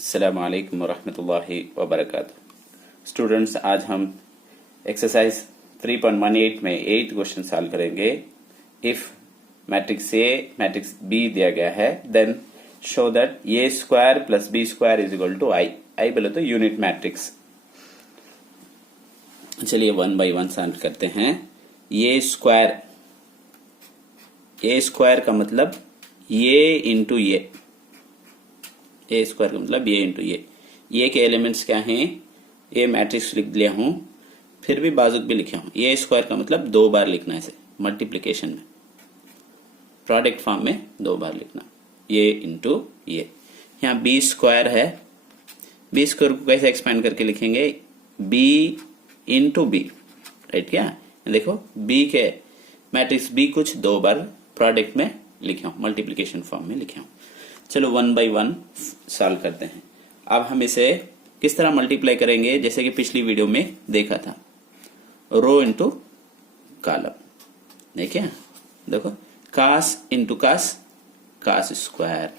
अस्सलामु अलैकुम वरहमतुल्लाहि वबरकातुहू। स्टूडेंट्स, आज हम एक्सरसाइज 3.18 में 8 क्वेश्चन सॉल्व करेंगे। If matrix A matrix B दिया गया है then show that A square plus B square is equal to I. I बोले तो यूनिट मैट्रिक्स। चलिए वन बाई वन सॉल्व करते हैं। ए स्क्वायर का मतलब ये इंटू ए स्क्वायर का मतलब ये इंटू ये के एलिमेंट्स क्या हैं? ये मैट्रिक्स लिख दिया हूं, फिर भी बाजुक भी लिखा हूं। ए स्क्वायर का मतलब 2 बार लिखना है, इसे मल्टीप्लीकेशन में, प्रोडक्ट फॉर्म में 2 बार लिखना, ये इंटू ये। यहाँ बी स्क्वायर है, बी स्क्वायर को कैसे एक्सपेंड करके लिखेंगे? B into b, right? क्या देखो, बी के मैट्रिक्स बी कुछ 2 बार प्रोडक्ट में लिखे हूं, मल्टीप्लीकेशन फॉर्म में लिखे हूं। चलो वन बाई वन सॉल्व करते हैं। अब हम इसे किस तरह मल्टीप्लाई करेंगे? जैसे कि पिछली वीडियो में देखा था, रो इंटू कॉलम। देखिए, देखो, cos into cos, cos square,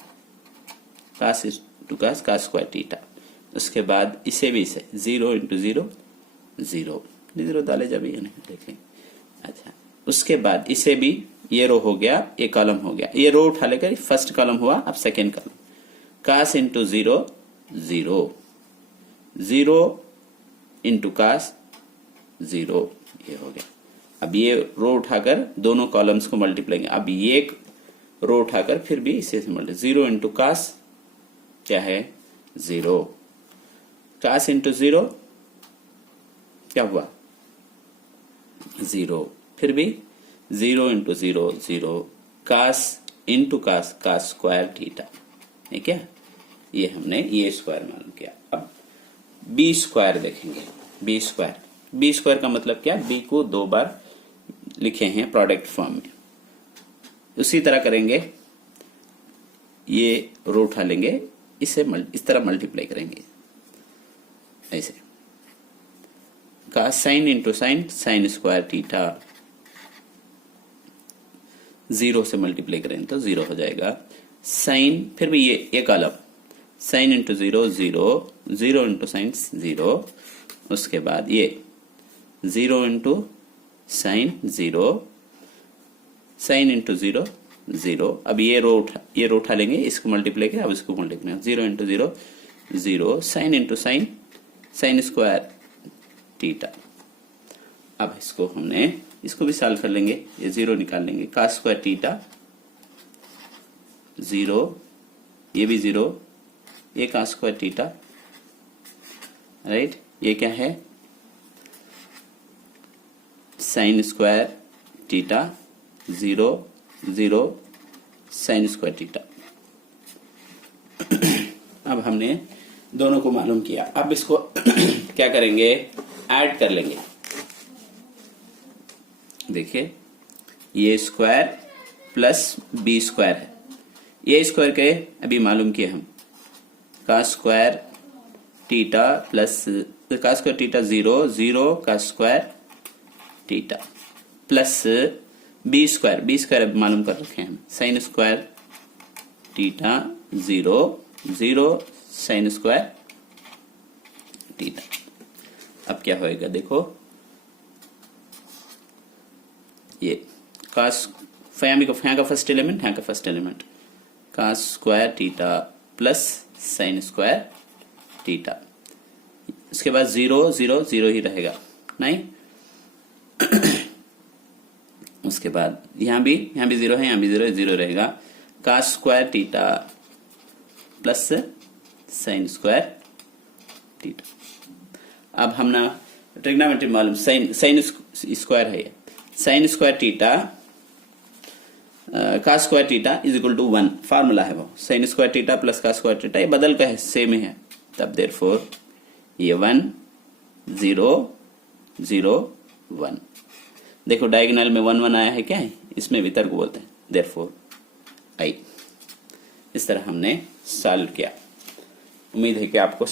cos into cos, cos square theta. उसके बाद इसे भी इसे 0 इंटू 0, 0 0 डाले जब ये नहीं देखें। अच्छा, उसके बाद इसे भी, ये रो हो गया, ये कॉलम हो गया, ये रो उठा लेकर फर्स्ट कॉलम हुआ, अब सेकेंड कॉलम। कास इंटू 0, 0 0 इंटू कास 0, ये हो गया। अब ये रो उठाकर दोनों कॉलम्स को मल्टीप्लाई, अब ये रो उठाकर फिर भी इसे मल्टीप्लाई। 0 इंटू कास क्या है? 0। कास इंटू 0 क्या हुआ? 0। फिर भी 0 into 0, 0। Cos into cos, cos square theta, ठीक है? ये हमने ये स्क्वायर मालूम किया। अब बी स्क्वायर देखेंगे। बी स्क्वायर का मतलब क्या? बी को 2 बार लिखे हैं प्रोडक्ट फॉर्म में। उसी तरह करेंगे, ये रो उठा लेंगे, इसे इस तरह मल्टीप्लाई करेंगे, ऐसे। Cos sine into sine, sine square theta. 0 से मल्टीप्लाई करें तो 0 हो जाएगा। साइन, फिर भी ये column, sine into 0, 0 0 into sine 0। उसके बाद ये 0 इंटू साइन 0, साइन इंटू 0, 0। अब ये रो उठा लेंगे, इसको मल्टीप्लाई करें, अब इसको multiply, 0 into 0, 0। Sign into sine, sine square theta. अब इसको भी सॉल्व कर लेंगे, ये 0 निकाल लेंगे। कास स्क्वायर थीटा 0, ये भी 0, ये कास स्क्वायर थीटा, राइट? ये क्या है? Sign square theta 0, 0 sine square theta. अब हमने दोनों को मालूम किया। अब इसको क्या करेंगे? ऐड कर लेंगे। देखिए, ये स्क्वायर प्लस बी स्क्वायर है। ये स्क्वायर के अभी मालूम किए हम। Cos square theta plus cos square theta 0, 0 cos square theta plus B square अभी मालूम कर रखे हैं हम। Sine square theta 0, 0 sine square theta. अब क्या होएगा? देखो, ये कास, यहाँ का फर्स्ट एलिमेंट, यहाँ का first element, cos square theta plus sine square theta. उसके बाद 0 0 0 ही रहेगा, नहीं? उसके बाद यहाँ भी 0 है, यहाँ भी 0 है, 0 रहेगा। Cos square theta plus sine square theta. अब हम ना ट्रिग्नोमेट्री मालूम, साइन स्क्वायर है, ये sine square theta cos square theta is equal to 1, formula है वो। Sine square theta plus cos square theta, ये बदल का है, सेम ही है। तब देयरफॉर ये 1 0 0 1। देखो, डायगोनल में 1 1 आया है, क्या है? इसमें भी तर्क बोलते हैं, देयरफॉर आई। इस तरह हमने सॉल्व किया। उम्मीद है कि आपको